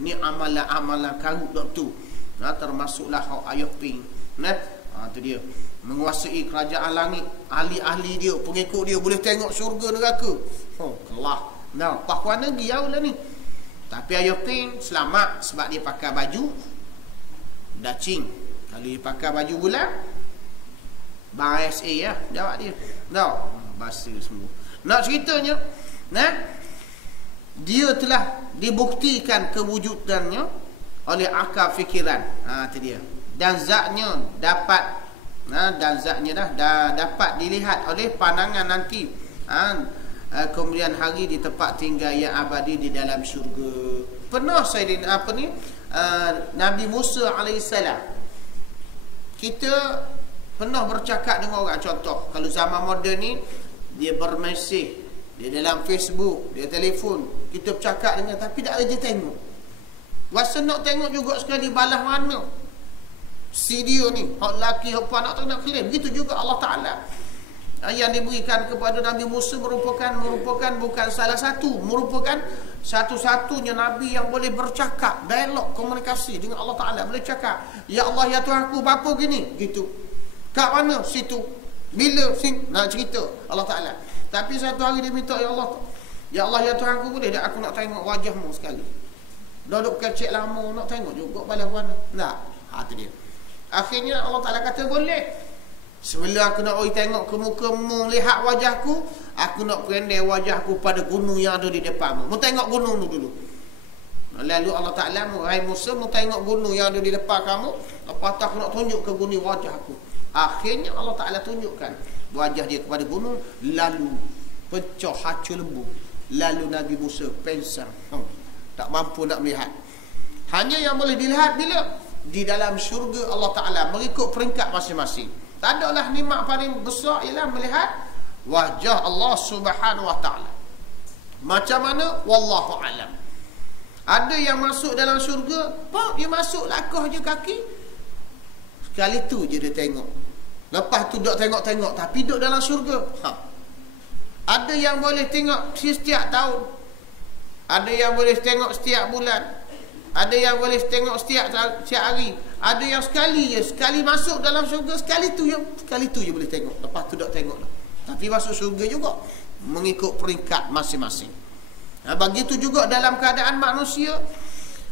Ni amalan-amalan karut dok tu. Termasuklah hak ayat ping. Tu dia. Menguasai kerajaan langit, ahli-ahli dia, pengikut dia boleh tengok syurga neraka. Kelah. Pas kuana giau lah ni. Tapi ayat ping selamat sebab dia pakai baju dacing. Kalau dia pakai baju bulan, Bang SA lah jawab dia. Bahasa semua. Nak ceritanya, dia telah dibuktikan kewujudannya oleh akal fikiran. Itu dia. Dan zatnya dapat dapat dilihat oleh pandangan nanti. Kemudian hari di tempat tinggal yang abadi di dalam syurga. Pernah Sayyidina Nabi Musa alaihissalam, kita pernah bercakap dengan orang. Contoh, kalau zaman moden ni, dia bermesej, dia dalam Facebook, dia telefon, kita bercakap dengan, tapi tak ada je tengok. Rasa nak tengok juga sekali balas mana si dia ni, hak lelaki, hak puan, nak klaim. Begitu juga Allah Ta'ala. Yang diberikan kepada Nabi Musa merupakan bukan salah satu, merupakan satu-satunya Nabi yang boleh bercakap, dialog, komunikasi dengan Allah Ta'ala. Boleh cakap, ya Allah, ya Tuhan aku, apa gini, gitu. Kat mana? Situ. Bila? Nak cerita Allah Ta'ala. Tapi satu hari dia minta, ya Allah, ya Tuhan aku, boleh tak aku nak tengok wajahmu sekali? Dah duduk kecil lama, nak tengok juga balas mana? Itu dia. Akhirnya Allah Ta'ala kata, boleh. Sebelum aku nak tengok ke mukamu, lihat wajahku, aku nak pendek wajahku pada gunung yang ada di depanmu. Mu tengok gunung tu dulu. Lalu Allah Ta'ala, hai Musa, mu tengok gunung yang ada di depan kamu. Lepas tu aku nak tunjuk ke gunung wajahku. Akhirnya Allah Ta'ala tunjukkan wajah dia kepada gunung. Lalu pecah hancur lembu. Lalu Nabi Musa pensang, tak mampu nak melihat. Hanya yang boleh dilihat bila? Di dalam syurga Allah Ta'ala, mengikut peringkat masing-masing. Tak adalah nikmat paling besar ialah melihat wajah Allah Subhanahu Wa Ta'ala. Macam mana? Wallahu alam. Ada yang masuk dalam syurga, dia masuk lakah je kaki, sekali tu je dia tengok. Lepas tu duk tengok-tengok, tapi duk dalam syurga. Ada yang boleh tengok setiap tahun, ada yang boleh tengok setiap bulan, ada yang boleh tengok setiap hari, ada yang sekali masuk dalam syurga, sekali tu je boleh tengok. Lepas tu tak tengok dah. Tapi masuk syurga juga mengikut peringkat masing-masing. Begitu juga dalam keadaan manusia,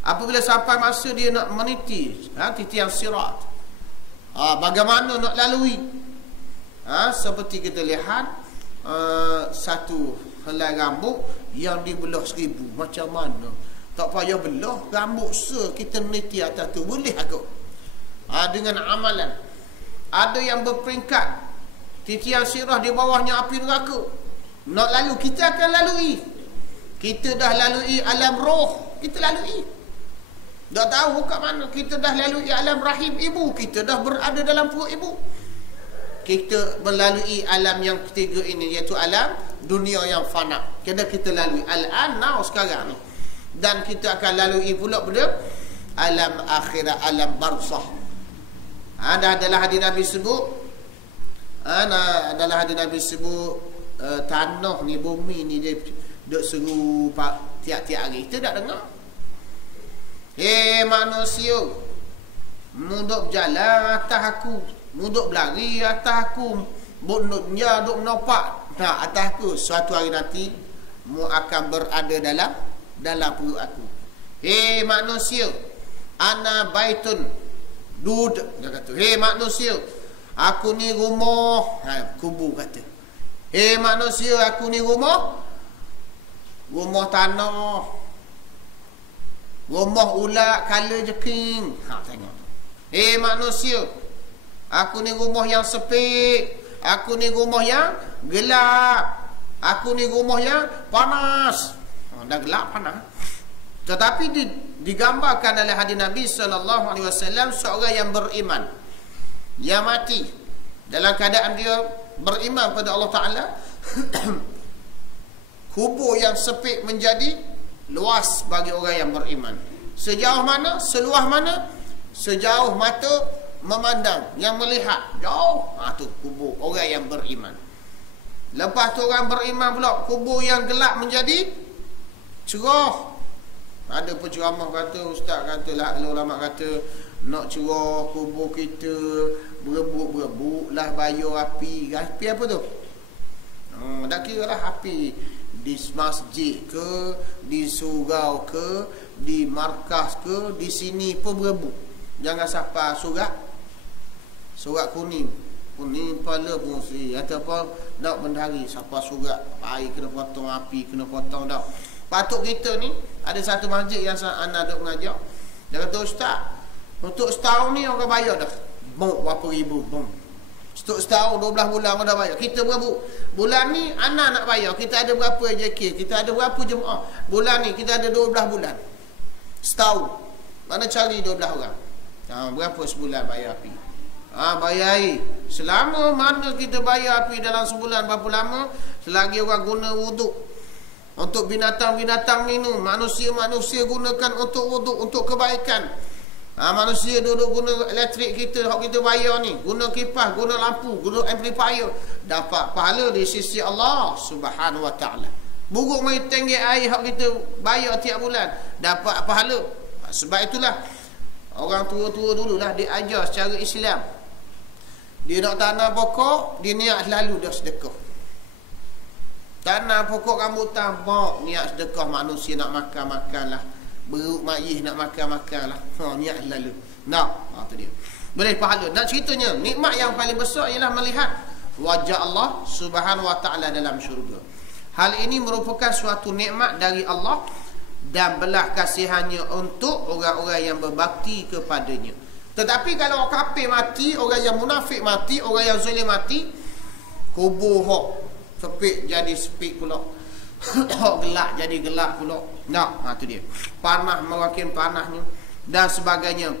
apabila sampai masa dia nak meniti titian sirat, bagaimana nak lalui. Seperti kita lihat satu helai rambut yang dibelah 1000. Macam mana? Tak payah belah rambut kita meniti atas tu, boleh agak. Dengan amalan. Ada yang berperingkat titian sirah di bawahnya api neraka. Nak lalu, kita akan lalui. Kita dah lalui alam roh, kita lalui. Dah tahu kat mana. Kita dah lalui alam rahim ibu, kita dah berada dalam perut ibu. Kita melalui alam yang ketiga ini, iaitu alam dunia yang fana. Kita lalui al-an, now, sekarang ni. Dan kita akan lalui pula pada alam akhirat, alam barzah. Adalah hadis Nabi sebut, tanah ni, bumi ni, dia duk seru tiap-tiap hari. Kita tak dengar. Manusia, mu duk berjalan atas aku, mu duk berlari atas aku, duk menopak atas aku. Suatu hari nanti mu akan berada dalam perut aku. Manusia, ana baitun dud, dia kata. Manusia, aku ni rumah, kubur kata. Manusia, aku ni rumah tanah, rumah ulat kala jeking. Tengok. Manusia, aku ni rumah yang sepi, aku ni rumah yang gelap, aku ni rumah yang panas. Dah gelap panas. Tetapi digambarkan oleh hadis Nabi SAW, seorang yang beriman, yang mati dalam keadaan dia beriman pada Allah Ta'ala, kubur yang sempit menjadi luas bagi orang yang beriman. Sejauh mana? Seluas mana? Sejauh mata memandang, yang melihat jauh. Tu kubur orang yang beriman. Lepas tu orang beriman pula, kubur yang gelap menjadi cerah. Ada penceramah kata, ustaz kata lah, ulama kata nak curah kubur kita, berebut lah bayar api. Api apa tu? Tak kira lah api di masjid ke, di surau ke, di markas ke, di sini pun berebut. Jangan sampai surat kuning kepala pun ataupun nak bendari siapa surat air kena potong, api kena potong dak. Patut kita ni ada satu masjid yang anak duk mengajar. Dia kata, ustaz, untuk setahun ni orang bayar dah. Berapa ribu. Untuk setahun 12 bulan orang dah bayar. Kita berapa bulan ni anak nak bayar. Kita ada berapa AJK, kita ada berapa jemaah. Bulan ni kita ada 12 bulan. Setahun. Mana cari 12 orang? Berapa sebulan bayar api? Bayar air. Selama mana kita bayar api dalam sebulan berapa lama, selagi orang guna wuduk. Untuk binatang-binatang minum, manusia-manusia gunakan untuk wuduk, untuk kebaikan. Manusia duduk guna elektrik kita, hak kita bayar ni, guna kipas, guna lampu, guna amplifier, dapat pahala di sisi Allah Subhanahu wa taala. Buruk mai tanggi air hak kita bayar tiap bulan, dapat pahala. Sebab itulah orang tua-tua dululah dia ajar secara Islam. Dia nak tanam pokok, dia niat selalu dah sedekah. Tanam pokok rambutan, niat sedekah. Manusia nak makan lah, beruk mayih nak makan lah, niat selalu. Tu dia, boleh pahala. Nak ceritanya, nikmat yang paling besar ialah melihat wajah Allah Subhanahu wa taala dalam syurga. Hal ini merupakan suatu nikmat dari Allah dan belas kasihannya untuk orang-orang yang berbakti kepadanya. Tetapi kalau orang kafir mati, orang yang munafik mati, orang yang zalim mati, kubur hok sepik jadi sepik pula. Gelap jadi gelap pula. Tu dia. Panah makin panahnya dan sebagainya.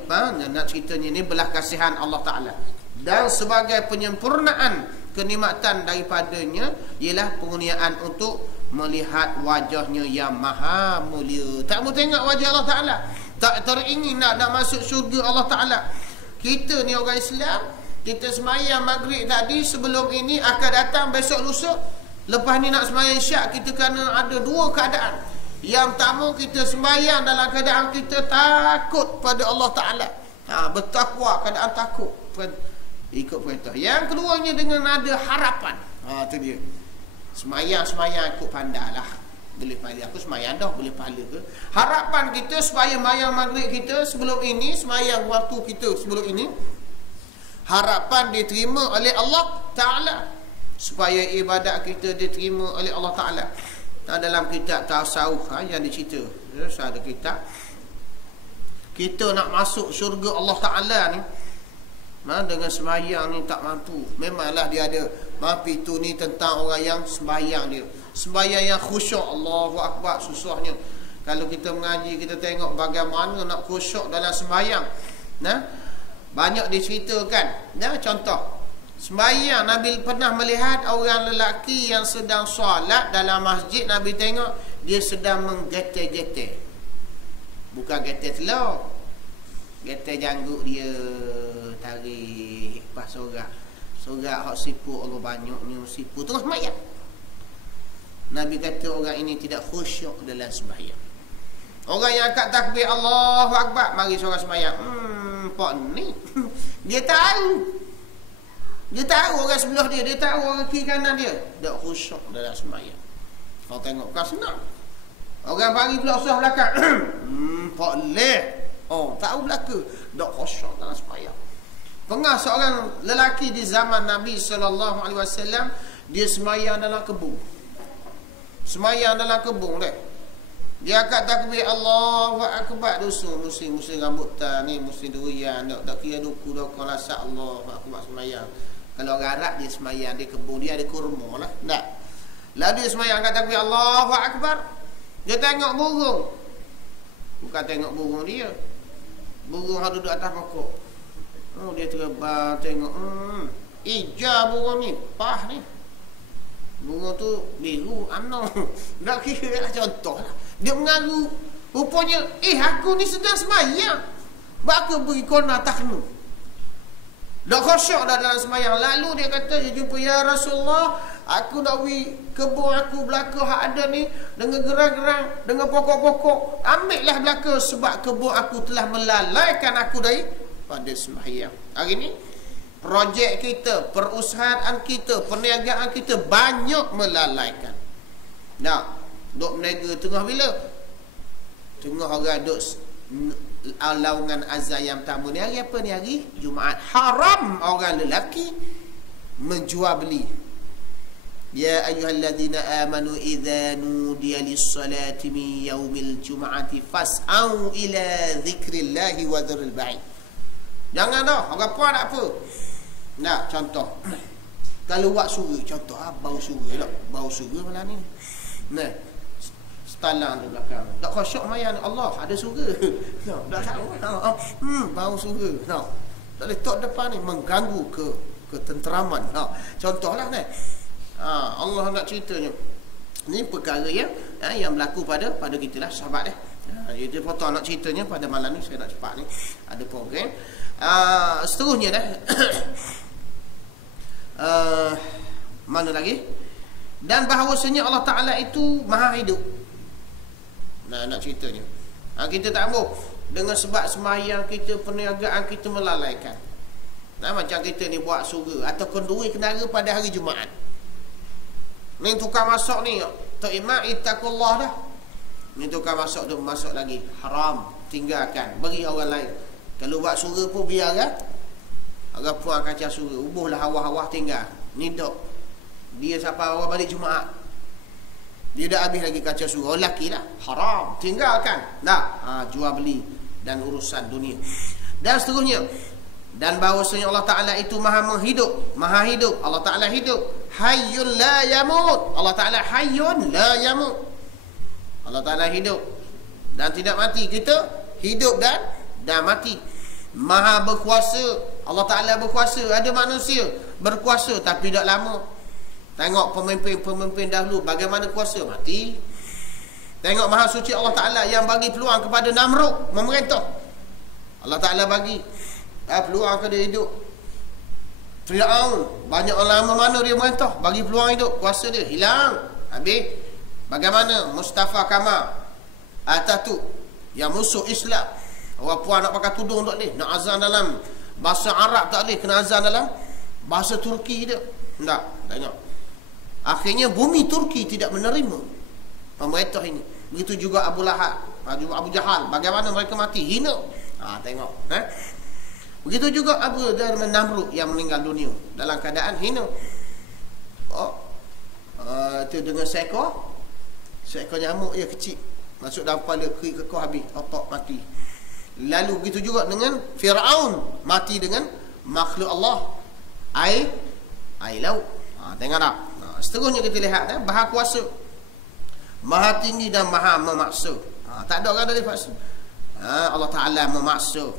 Nak ceritanya ni belas kasihan Allah Taala. Dan sebagai penyempurnaan kenikmatan daripadanya ialah pengurniaan untuk melihat wajahnya yang maha mulia. Tak mau tengok wajah Allah Taala, tak teringin nak masuk syurga Allah Taala. Kita ni orang Islam, kita semayang maghrib tadi, sebelum ini akan datang besok lusa. Lepas ni nak semayang isyak, kita kena ada dua keadaan. Yang pertama, kita sembahyang dalam keadaan kita takut pada Allah Ta'ala. Bertakwa, keadaan takut, ikut perintah. Yang keduanya dengan ada harapan. Itu dia. Sembahyang ikut pandai lah. Boleh pahala. Aku sembahyang dah, boleh pahala ke? Harapan kita supaya sembahyang maghrib kita sebelum ini, sembahyang waktu kita sebelum ini, harapan diterima oleh Allah Ta'ala, supaya ibadat kita diterima oleh Allah Ta'ala. Dalam kitab tasawuf yang dicerita, ada kitab, kita nak masuk syurga Allah Ta'ala ni, dengan sembahyang ni tak mampu. Memanglah dia ada mampu. Itu ni tentang orang yang sembahyang dia, sembahyang yang khusyuk. Allahu Akbar, susahnya. Kalau kita mengaji, kita tengok bagaimana nak khusyuk dalam sembahyang. Banyak diceritakan. Contoh sembahyang, Nabi pernah melihat orang lelaki yang sedang solat dalam masjid. Nabi tengok dia sedang menggetar-getar. Bukan getar telur, getar janggut dia, tarik pas sorak hak sipu. Allah banyaknya sipu terus sembahyang. Nabi kata orang ini tidak khusyuk dalam sembahyang. Orang yang angkat takbir Allahu Akbar, mari seorang sembahyang, pak ni dia tahu orang sebelah dia tahu orang kiri kanan dia, tak khusyuk dalam sembahyang. Kau tengok kan senang. Orang bagi pula usah belakang, pak leh, tahu belaka, tak khusyuk dalam sembahyang. Pernah seorang lelaki di zaman Nabi SAW, dia sembahyang dalam kebun. Sembahyang dalam kebun deh. Dia angkat takbir Allahu Akbar, dusun musim rambutan ni, musim durian, tak kira duku kau lasak Allahu Akbar sembahyang. Kalau orang Arab dia sembahyang di kebun, dia ada kurma lah. Tak. Lalu dia sembahyang angkat takbir Allahu Akbar. Dia tengok burung. Bukan tengok burung dia, burung yang duduk atas pokok. Dia terbang tengok, hijau burung ni, pah ni. Burung tu biru, tak kira lah, contoh lah. Dia mengaku, rupanya, aku ni sedang sembahyang, baka beri kona taknu. Tak khusyuk dah dalam sembahyang. Lalu dia kata, dia jumpa, ya Rasulullah, Aku nak kebun aku belaka hak ada ni dengan gerang-gerang, dengan pokok-pokok. Ambillah belaka sebab kebun aku telah melalaikan aku dari pada sembahyang. Hari ni projek kita, perusahaan kita, perniagaan kita banyak melalaikan. Nak duk berniaga tengah bila? Tengah orang duk laungan azan yang pertama ni. Hari apa ni? Hari Jumaat. Haram orang lelaki menjual beli. Ya ayyuhalladzina amanu idza nudiya lis-salati min yaumil jum'ati fas'au ila dzikrillahi wa dzaril bai'. Jangan dah orang puan tak apa. Nak contoh. Kalau buat surga, contoh bau surga tak? Bau surga malam ni. Nah, talang di belakang. Tak khusyuk mayan Allah ada surga. Tak tahu. Bau surga. Tak boleh tok depan ni mengganggu ketenteraman. Contohlah ni. Allah nak ceritanya. Ni perkara yang berlaku pada kita lah sahabat dia. Jadi potong nak ceritanya pada malam ni saya nak cepat ni. Ada program. Seterusnya dah. Mana lagi? Dan bahawasanya Allah Ta'ala itu maha hidup. Nak ceritanya. Kita tak mahu dengan sebab sembahyang kita, perniagaan kita melalaikan. Macam kita ni buat surga atau kenduri kenara pada hari Jumaat. Ni tukar masuk ni, Tok Imam ittaqullah dah. Ni tukar masuk tu masuk lagi. Haram, tinggalkan, bagi orang lain. Kalau buat surga pun biar kan. Agak puan kaca surga, ubuhlah hawa-hawa tinggal. Ni dok. Dia sampai awal balik Jumaat. Dia dah habis lagi kaca surga. Oh, lelaki lah. Haram. Tinggalkan. Jual beli dan urusan dunia. Dan seterusnya. Dan bahawasanya Allah Ta'ala itu maha menghidup. Maha hidup. Allah Ta'ala hidup. Hayyun la yamut. Allah Ta'ala hayyun la yamut. Allah Ta'ala hidup dan tidak mati. Kita hidup dan mati. Maha berkuasa. Allah Ta'ala berkuasa. Ada manusia berkuasa tapi tak lama. Tengok pemimpin-pemimpin dahulu bagaimana kuasa, mati. Tengok Maha Suci Allah Ta'ala yang bagi peluang kepada Namrud memerintah. Allah Ta'ala bagi peluang kepada hidup. Fir'aun banyak orang lama mana dia merintah, bagi peluang hidup, kuasa dia hilang. Habis bagaimana Mustafa Kamal Atatürk yang musuh Islam. Orang puan nak pakai tudung tak boleh, nak azan dalam bahasa Arab tak boleh, kena azan dalam bahasa Turki dia. Tak, tengok. Akhirnya bumi Turki tidak menerima pemerintah ini. Begitu juga Abu Lahab, Abu Jahal, bagaimana mereka mati, hina. Tengok. Begitu juga Abu Namrud yang meninggal dunia dalam keadaan hina. Itu dengan seekor nyamuk yang kecil masuk dalam kepala, kekor habis, otak mati. Lalu begitu juga dengan Fir'aun, mati dengan makhluk Allah, air laut. Tengok tak? Seterusnya kita lihat Maha kuasa, maha tinggi dan maha memaksa. Tak ada orang dari paksa. Allah Ta'ala memaksa.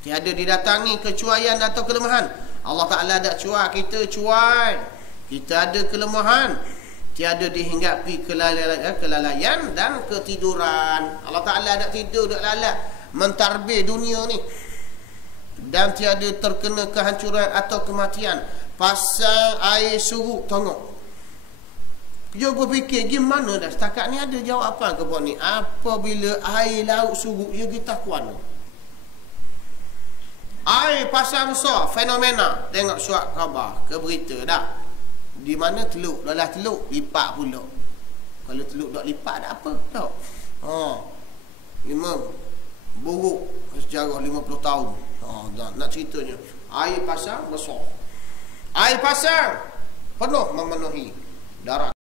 Tiada didatangi kecuaian atau kelemahan. Allah Ta'ala tak cuai, kita cuai. Kita ada kelemahan. Tiada dihinggapi kelalaian dan ketiduran. Allah Ta'ala tak tidur, tak lalai mentarbih dunia ni. Dan tiada terkena kehancuran atau kematian pasal air surut. Tengok, dia berfikir gimana dah setakat ni ada jawapan ke buat ni. Apabila air laut surut, ia kita kuana air pasang besar, fenomena. Tengok surat khabar ke berita dah. Di mana teluk, dalam teluk lipat pula. Kalau teluk tak lipat tak apa tau. Buruk sejarah 50 tahun. Nak ceritanya air pasang besar, air pasang penuh memenuhi darat.